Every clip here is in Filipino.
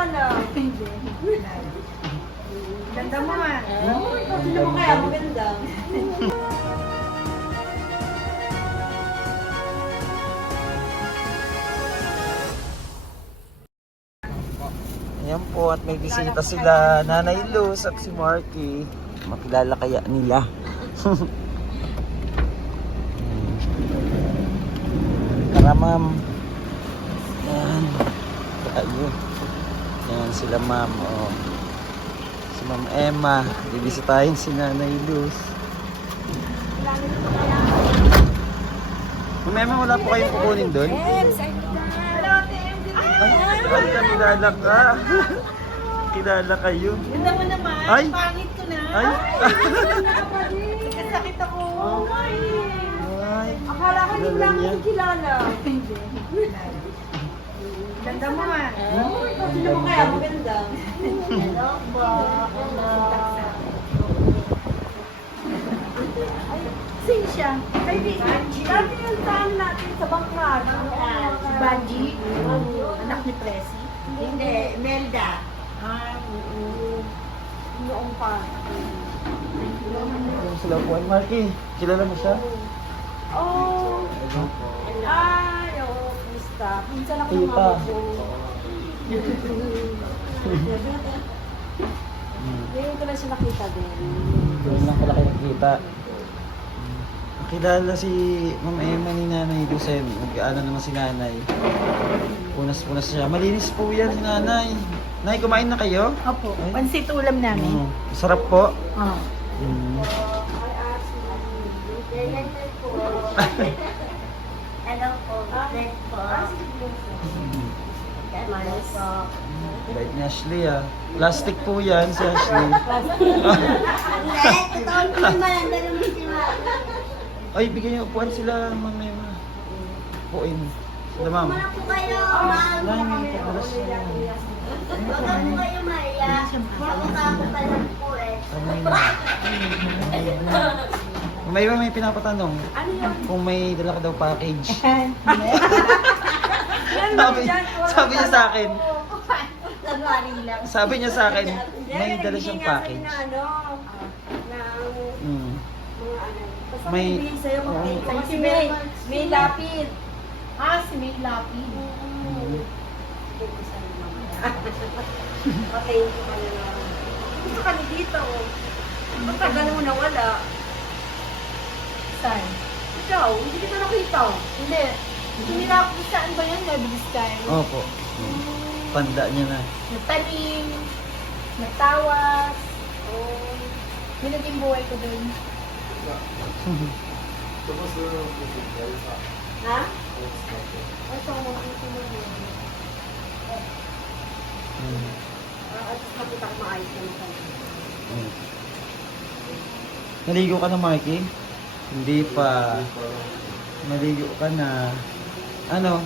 kilala. Hindi. Ganda mo man. Hindi naman kaya maganda. Ayan po, at may bisita sila, Nanay Luz at si Marky. Makilala kaya nila. Tara ma'am. Ayan. Ayun. Ayan sila ma'am. Oh. Si Ma'am Emma. Bibisitahin si Nanay Luz. Ma'am Emma, wala po kayong kukunin doon? Ay, kilala ka. Kilala kayo. Ganda mo naman. Ay. Pangit ko na. Ay. Sakit ako. Ay. Akala ko hindi Kilala lang niya. ako kilala. Ganda mo man. Hindi naman kaya maganda. Hello po. Sing siya. Kaibigan. Dati yung saan natin sa bangkad. Si Banji. Anak ni Presi. Hindi, Melda. Noong pa. Ayan sila po. Ay, Marky, kilala mo siya? Oh. Ay, oo. Kumusta? Minsan ako Tita. namamag ko. Ngayon ko lang siya nakita din. Doon lang pala kayo nakikita. Kilala si Ma'am Emma ni Nanay Luz. Mag-ano naman si Nanay. Punas-punas siya. Malinis po yan si Nanay. Nay, kumain na kayo? Opo. Ay. Pansit ulam namin. Sarap po. Oh. Mm. Hello po. Bless po. Malas po. Bait ni Ashley ah. Plastic po yan si Ashley. Hindi, totoo po naman. Ang dalawa si Mama. Ay, bigyan niyo upuan sila, Ma'am Emma. Upuin. Sila, Ma'am. Wala po kayo, Ma'am. Nay, may paparas siya. Huwag ka po kayo maya. Pumunta ako pa lang po eh. May iba may pinapatanong. Ano yun? Kung may dala ka daw package. Yan sabi, sabi niya sa akin, Lagwarin lang. sabi niya sa akin, may dala siyang package. Na ano, ng Mm. mga ano. Basta May- may bigay sa'yo kung Oo. kasi may lapid. Si may lapid. Okay, gusto ka ni dito. Ba't tagal mo nawala? Saan? Ikaw, hindi kita nakita. Hindi. Hindi na ako saan ba yan? Nabilis tayo. Opo. Tanda niya na. Nagtanim, nagtawas. Oh. May naging buhay ko doon. Ha? Ito, makikita mo yun. Mm. At nakita ko maayos naman kami. Mm. Naligo ka na, Marky? Hindi pa. Naligo ka na. Ano?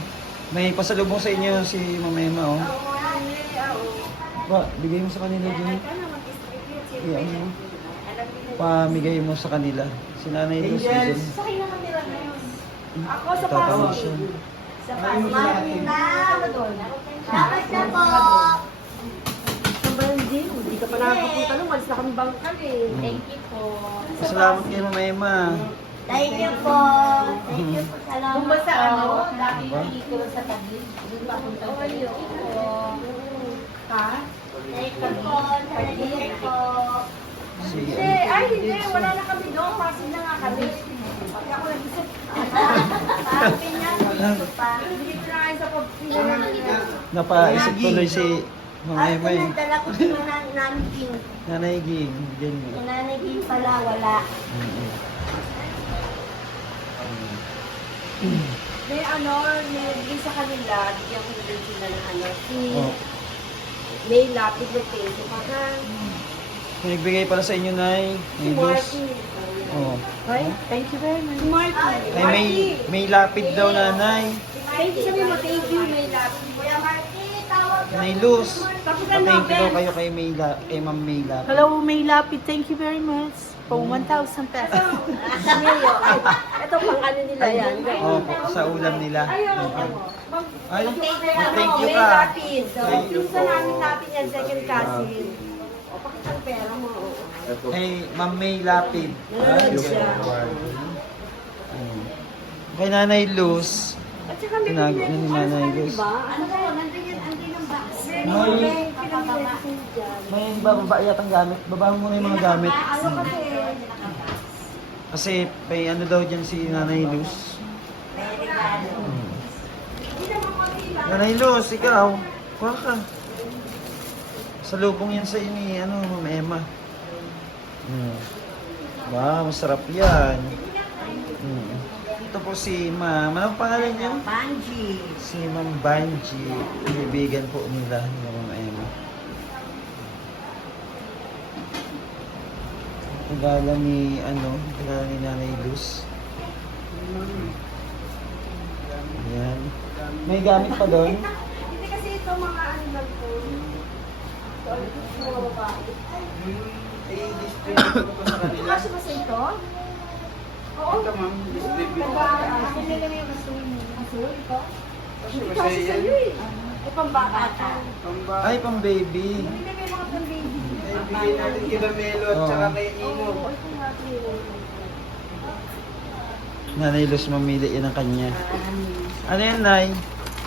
May pasalubong sa inyo si Ma'am Emma, oh. Ba, bigay mo sa kanila din. Iyan mo. Pamigay mo sa kanila. Si Nanay Luz din. Sa akin na kamera ngayon. Ako sa Tatawag pasok. siya. Sa pasok. Salamat na po. Sa Banjin, hindi ka pa nakakapunta nung malis na kami bangkal eh. Thank you po. Salamat kay Ma'am Emma. Thank you po. Thank you po. Salamat Kung basta po. ano, dati Ba? yung ikuro sa tabi. Doon pa punta. Oh, ayun po. Ha? Thank you po. Thank you po. Si, Hindi, ay hindi, wala na kami doon. Pasig na nga kami. Pag ako nag-isip, Happy na po pa. hindi ko na kayo sa pagpila na. napaisip tuloy si Ma'am Ay, Emma eh. nagdala ko si Nanay King. Nanay Ging, din mo. Si Nanay King pala, wala. May ano, nilagay sa kanila, bigyan ko na din sila ng ano, si Oh. may lapid na peso pa ha. May nagbigay pala sa inyo, Nay. Si May Luz. Marky. Oh. Ay, thank you very much. Si Marky. Ay, may lapid daw, Nanay. Thank you, sabi mo, thank you, may lapid. Kuya Marky, tawag May Luz. Tapos Thank you daw kayo kay Ma'am May lapid. Hello, may lapid. Thank you very much. Pang 1,000 pesos. Ngayon, ay, ito pang ano nila yan. Opo, sa ulam nila. Ay, thank you May ka. lapid. Pinsa namin natin yan, second cousin. O, pakitang pera mo. Hey, Ma'am May Lapid. Ay, siya. Kay Nanay Luz. At saka may Tinago bigyan na ni ko Nanay sa Luz. diba? Ano po, nandun yan, andun ang box. May- May bababa yatang gamit. Babahan mo na yung mga gamit. Ano kasi? Kasi may ano daw dyan si Nanay Luz. Nanay Luz, ikaw. Kuha ka. Salubong yan sa ini, ano, Ma'am Emma. Wow, masarap yan. Ito po si Ma'am. Anong pangalan niyo? Banji. Si Ma'am Banji. Kaibigan po nila ni Ma'am Emma. Tagala ni, tagala ni Nanay Luz. Ayan. May gamit pa doon? Hindi kasi ito mga ano lang po. Ito, kasi ba sa ito? Oo. Ito ma'am, distribute. Ako nila yung asul. Asul ito? Hindi kasi sa'yo eh. Ay, pambata. Ay, pang baby. Hindi na may mga pang-baby. Bigay natin kila Melo at Oo. saka kay Ino. Oo, ito nga ito. Nanay Luz, mamili yan ang kanya. Ano yan, Nay?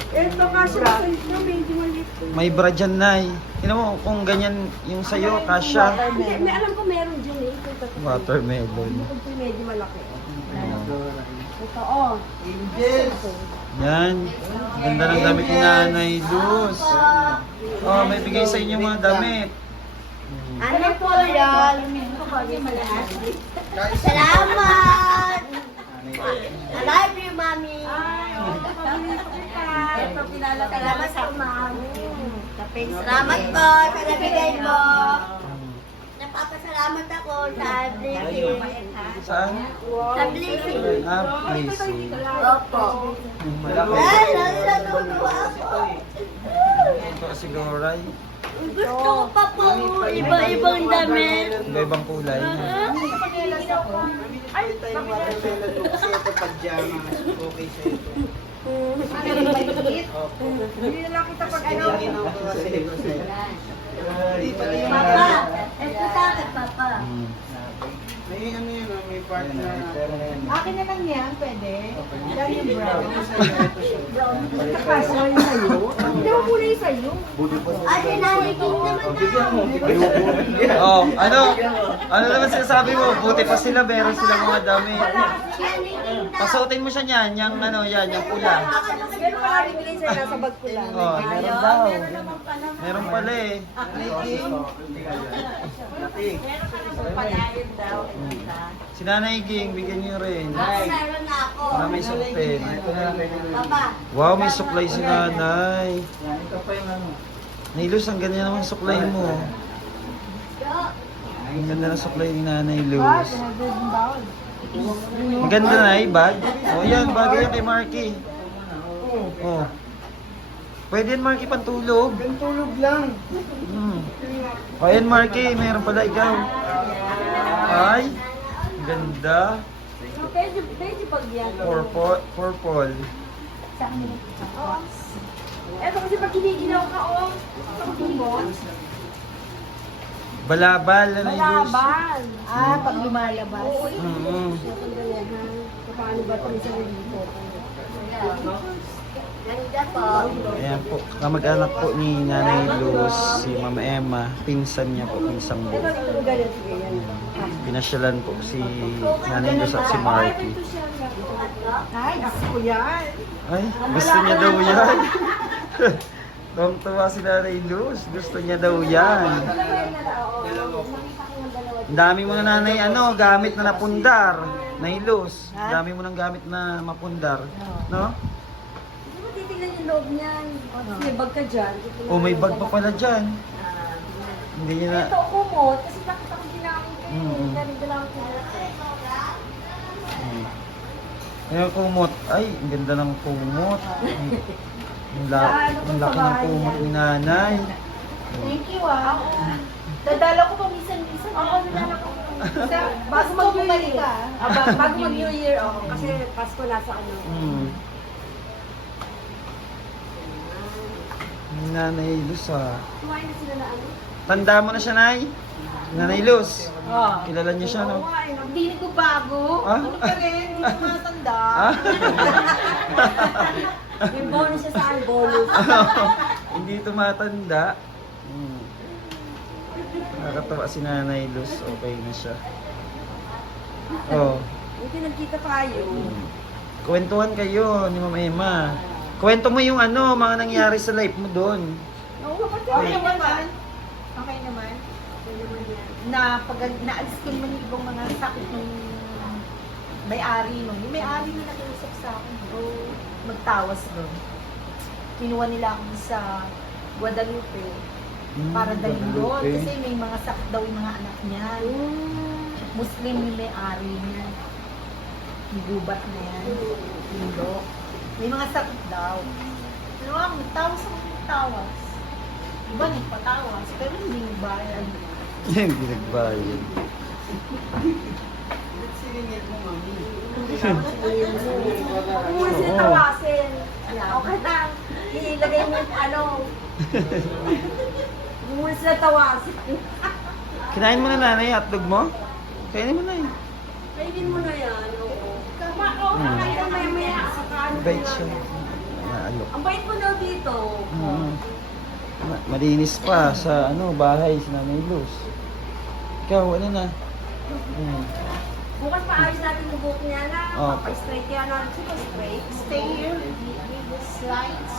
Ito kasi ba sa ito, medyo maliit. May bra dyan, Nay. Tingnan mo kung ganyan yung sa'yo, kasha. Hindi, may alam ko meron dyan eh. Ito, ito. Watermelon. Ito medyo malaki. Oh. Ito, oh. Angels! Yan. Ganda ng damit ni Nanay Luz. Oh, may bigay sa inyo mga damit. Ano po yan? Salamat! I love you, Mami. Ito, pinala Salamat po, Ma'am. Salamat po sa nabigay mo. Napapasalamat ako sa blessing. Saan? Sa blessing. Ah, blessing. Opo. Malaki. Ay, natutuwa ako. Ito si Goray. Gusto ko pa po iba-ibang damit. Iba-ibang kulay. Ay, tayo watermelon mo kasi ito pajama. Okay sa ito. Opo. Hindi na lang kita pag ano. Hindi na ako kasi. Hindi pati yung Papa, ito sa akin, Papa. May ano yun, may part na. Akin na lang yan, pwede. Yan yung brown. Brown. Kaso yung sa'yo. Hindi mo muna yung sa'yo. Ay, sinalikin naman na. Oh, ano? Ano naman sinasabi mo? Buti pa sila, meron silang mga damit. Sinalikin na. Pasuotin mo siya niyan, yung ano yan, yung pula. Meron pa namin bilhin sa'yo, nasa bag ko lang. Oh, meron daw. Meron pala eh. Si Nanay Ging, bigyan niyo rin. Meron na ako. Para may suklen. Papa. Wow, may suklay si Nanay. Ito pa yung ano. Nilus, ang ganda naman suklay mo. Ang ganda ng suklay ni Nanay Luz. Ang ganda na eh, bag. O yan, bagay yan kay Marky. Oh. Pwede yan, Marky, pantulog. Tulog lang. O yan, Marky, meron pala ikaw. Ay, ang ganda. Pwede pag yan. Purple. Eto kasi pag giniginaw ka, oh. Pag Balabal, Nanay Luz. Malaban. Ah, pag lumalabas. Paano ba ito sa dito? Ganda po. Ayan po, kamag-anak po ni Nanay Luz, si Mama Emma, pinsan niya po, pinsang Ito, buo. dito ganyan. Sige, yan. Pinasyalan po si Nanay Luz at si Marky. Ay, gusto ko yan. Ay, gusto niya daw yan. Tuwang-tuwa si Nanay Luz, gusto niya daw yan. Ang dami mo na nanay, gamit na napundar. Nay Luz, ang dami mo ng gamit na mapundar. No? Hindi mo titignan yung loob niyan. May bag ka dyan. O may bag pa pala dyan. Hindi niya na... Ito, kumot. Kasi nakita ko ginamit ko Mm. yun. Ganito lang ako. Ayan, kumot. Ay, ang ganda ng kumot. Ang laki ng kumot ni nanay. Thank you, ah. Dadala ko pa minsan-minsan. Oo, dadala ko. Bago Pasko, mag-New bumalik Year. ka. Bago mag-New Year, oh. Kasi Pasko nasa ano. Nanay Luz ah. Kumain na sila na ano? Tanda mo na siya, Nay? Nanay Luz. Oo. Kilala niyo siya, no? Hindi ko bago. Ah? Ano ka rin? Hindi ko matanda. Ah? May bonus siya sa akin, bonus. Hindi tumatanda. Nakakatawa si Nanay Luz. Okay na siya. Oh. May pinagkita tayo. Kwentuhan kayo ni Mama Emma. Kwento mo yung ano, mga nangyari sa life mo doon. Oo, kapatid. Okay naman. Okay naman. Na pag naalis ko naman yung ibang mga sakit ng may-ari nun. Yung may-ari na nakiusap sa akin. Magtawas doon. Kinuha nila ako sa Guadalupe para dalhin doon. Guadalupe. Kasi may mga sakit daw yung mga anak niya. Muslim yung may-ari niya. Yung gubat na yan. Indo. May mga sakit daw. Ano ako, nagtawas ako nagtawas. Iba nagpatawas, pero hindi nagbayad. Hindi nagbayad. Ba't siningit mo, mami? Huwag mo sila tawasin. Okay na. Ilagay mo yung ano. Huwag mo sila tawasin. Kinain mo na, Nanay, hotdog mo? Kainin mo na yun. Kainin mo na yan. Oo. Kakain na maya-maya. Bait siya. Naalok. Ang bait mo daw dito. Malinis pa sa ano bahay si Nanay Luz. Ikaw, ano na? Bukas paayos natin yung buhok niya na. Oh. Papa-straight yan natin. Super straight. Stay here with the slides.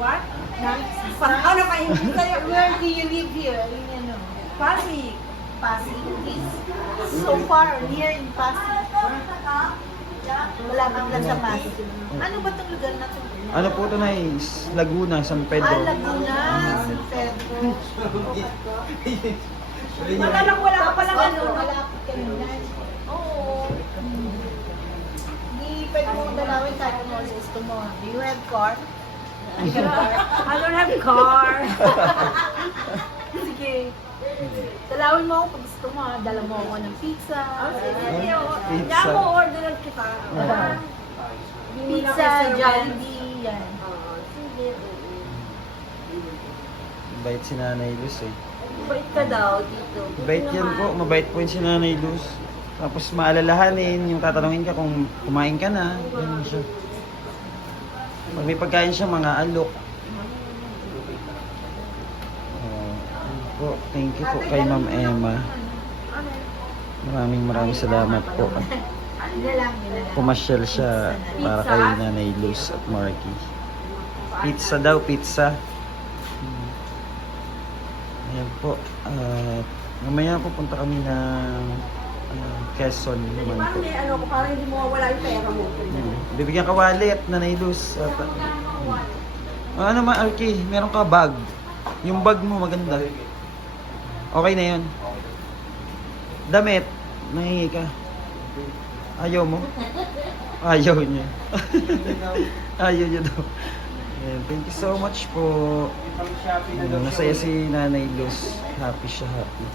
What? Nice. Ano pa yung sa'yo? Where do you live here? Yun yan o. Pasig. Pasig. Is so far, near in Pasig. Malapit lang sa Pasig. Ano ba itong lugar na ito? Ano po ito na Laguna, San Pedro. Laguna, San Pedro. Wala lang, wala ka palang ano. Malapit ka lang. Oo. Hindi pwede mong dalawin kahit ano oras gusto mo. Do you have car? I don't have car. Sige. Dalawin mo ako pag gusto mo. Dala mo ako ng pizza. Sige. Pizza. Kaya ako orderan kita. Pizza, Jollibee, yan. Sige. Mabait si Nanay Luz eh. Bait ka daw dito. Mabait yan po, mabait po yun si Nanay Luz. Tapos maalalahanin, yung tatanungin ka kung kumain ka na. Ganun siya. Pag may pagkain siya, mga alok. Ayun po, thank you po kay Ma'am Emma. Maraming salamat po. Yun na lang. Pumasyal siya para kay Nanay Luz at Marky. Pizza daw, pizza. Ayan po. At mamaya pupunta kami ng Quezon naman Parang po. may ano ko, parang hindi mo mawala yung pera mo. Bibigyan ka wallet, Nanay Luz. At, ano Marky, meron ka bag. Yung bag mo maganda. Okay na yun. Damit, nangingi ka. Ayaw mo? Ayaw niya. Ayaw niya daw. Ayan, thank you so much po. Pang-shopping na daw siya. Masaya si Nanay Luz. Happy siya, happy.